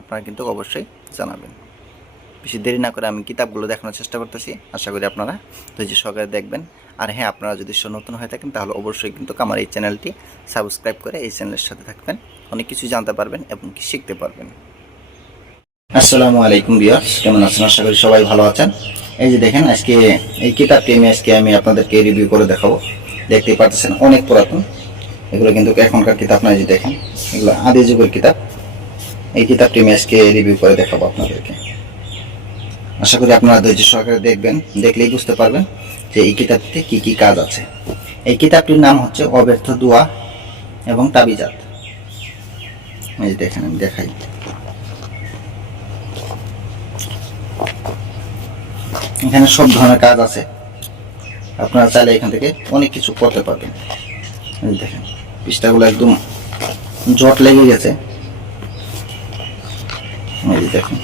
আপনারা কিন্তু অবশ্যই জানাবেন। বেশি দেরি না করে আমি কিতাবগুলো দেখানোর চেষ্টা করতেছি। আশা করি আপনারা ধৈর্য সহকারে দেখবেন। আর হ্যাঁ আপনারা যদি নতুন হয়ে থাকেন, তাহলে অবশ্যই কিন্তু আমার এই চ্যানেলটি সাবস্ক্রাইব করে এই চ্যানেলের সাথে থাকবেন। অনেক কিছু জানতে পারবেন এবং কি শিখতে পারবেন। আসসালামু আলাইকুম বিয়ার্স কেমন আছেন? আশা করি সবাই ভালো আছেন। এই যে দেখেন, আজকে এই কিতাবটি আমি, আজকে আমি আপনাদেরকে রিভিউ করে দেখাবো। দেখতেই পাচ্ছেন, অনেক পুরাতন। এগুলো কিন্তু এখনকার কিতাব নয় যে দেখেন, এগুলো আদি যুগের কিতাব। এই কিতাবটি আমি আজকে রিভিউ করে দেখাবো আপনাদেরকে। আশা করি আপনারা ধৈর্য সহকারে দেখবেন, দেখলেই বুঝতে পারবেন যে এই কিতাবটিতে কি কি কাজ আছে। এই কিতাবটির নাম হচ্ছে অব্যর্থ দোয়া এবং তাবিজাত। দেখেন, আমি দেখাই। এখানে সব ধরনের কাজ আছে। আপনারা চাইলে এখান থেকে অনেক কিছু করতে পারবেন। দেখেন, পৃষ্ঠাগুলো একদম জট লেগে গেছে। এই দেখুন।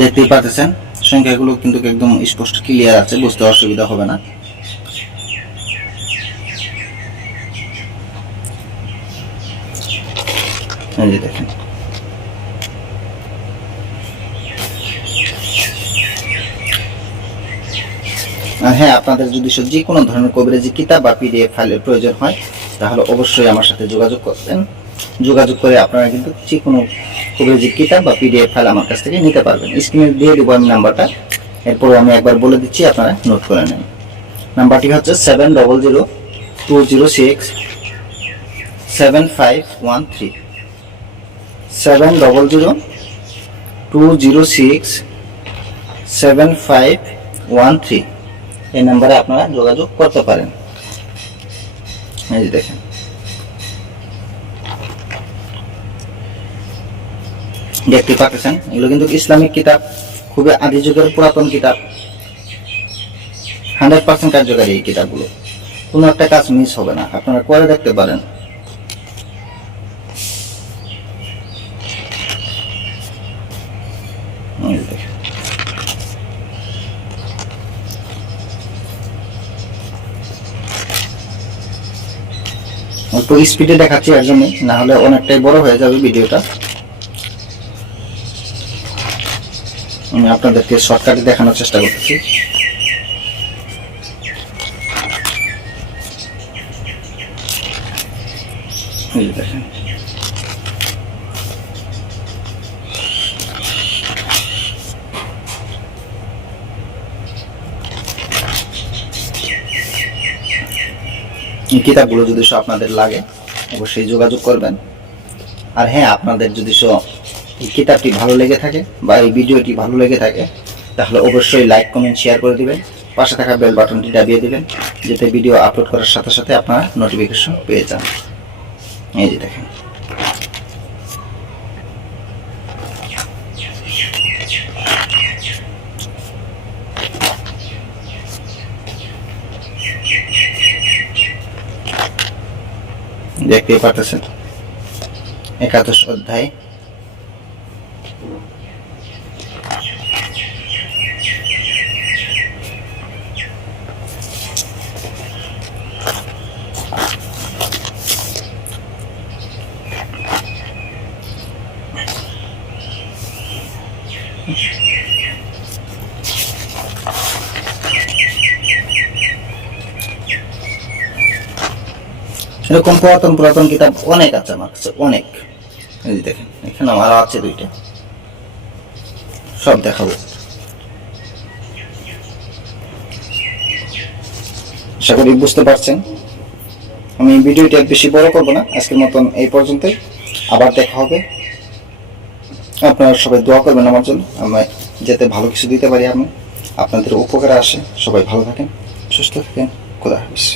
দেখতেই পাচ্ছেন, সংখ্যাগুলো কিন্তু একদম স্পষ্ট ক্লিয়ার আছে, বুঝতে অসুবিধা হবে না। এই দেখেন। হ্যাঁ আপনাদের যদি যে কোনো ধরনের কবিরাজি কিতাব বা পিডিএফ ফাইলের প্রয়োজন হয়, তাহলে অবশ্যই আমার সাথে যোগাযোগ করবেন। যোগাযোগ করে আপনারা কিন্তু যে কোনো কবিরাজি কিতাব বা পিডিএফ ফাইল আমার কাছ থেকে নিতে পারবেন। স্ক্রিনে দিয়ে দেবো আমি নাম্বারটা। এরপরে আমি একবার বলে দিচ্ছি, আপনারা নোট করে নেন। নাম্বারটি হচ্ছে seven double zero two zero six seven five one three. Seven double zero two zero six seven five one three. এই নাম্বারে আপনারা যোগাযোগ করতে পারেন। এই যে দেখেন। দেখতে পাচ্ছেন, এগুলো কিন্তু ইসলামিক কিতাব, খুবই আদি যুগের পুরাতন কিতাব। হান্ড্রেড পার্সেন্ট কার্যকারী এই কিতাবগুলো। কোনো একটা কাজ মিস হবে না, আপনারা করে দেখতে পারেন। দেখেন। অল্প স্পিডে দেখাচ্ছি এর জন্য না হলে অনেকটাই বড় হয়ে যাবে ভিডিওটা আমি আপনাদেরকে শর্টকাটে দেখানোর চেষ্টা যে দেখেন। কিতাবগুলো যদি সব আপনাদের লাগে, অবশ্যই যোগাযোগ করবেন। আর হ্যাঁ আপনাদের যদি সব এই কিতাবটি ভালো লেগে থাকে বা এই ভিডিওটি ভালো লেগে থাকে, তাহলে অবশ্যই লাইক, কমেন্ট, শেয়ার করে দিবেন। পাশে থাকা বেল বাটনটি দাবিয়ে দিবেন, যাতে ভিডিও আপলোড করার সাথে সাথে আপনারা নোটিফিকেশন পেয়ে যান। এই যে দেখেন। দেখতেই পারতেছেন। একাদশ অধ্যায়। এরকম পুরাতন পুরাতন কিতাব অনেক আছে আমার কাছে, অনেক। দেখেন, এখানে আমার আছে দুইটা। সব দেখাবো। আশা করি বুঝতে পারছেন। আমি ভিডিওটি আর বেশি বড় করব না, আজকের মতন এই পর্যন্তই। আবার দেখা হবে। আপনারা সবাই দোয়া করবেন আমার জন্য। আমি যাতে ভালো কিছু দিতে পারি আমি। আপনাদের উপকারে আসে। সবাই ভালো থাকেন, সুস্থ থাকেন। খোদা হাফিজ।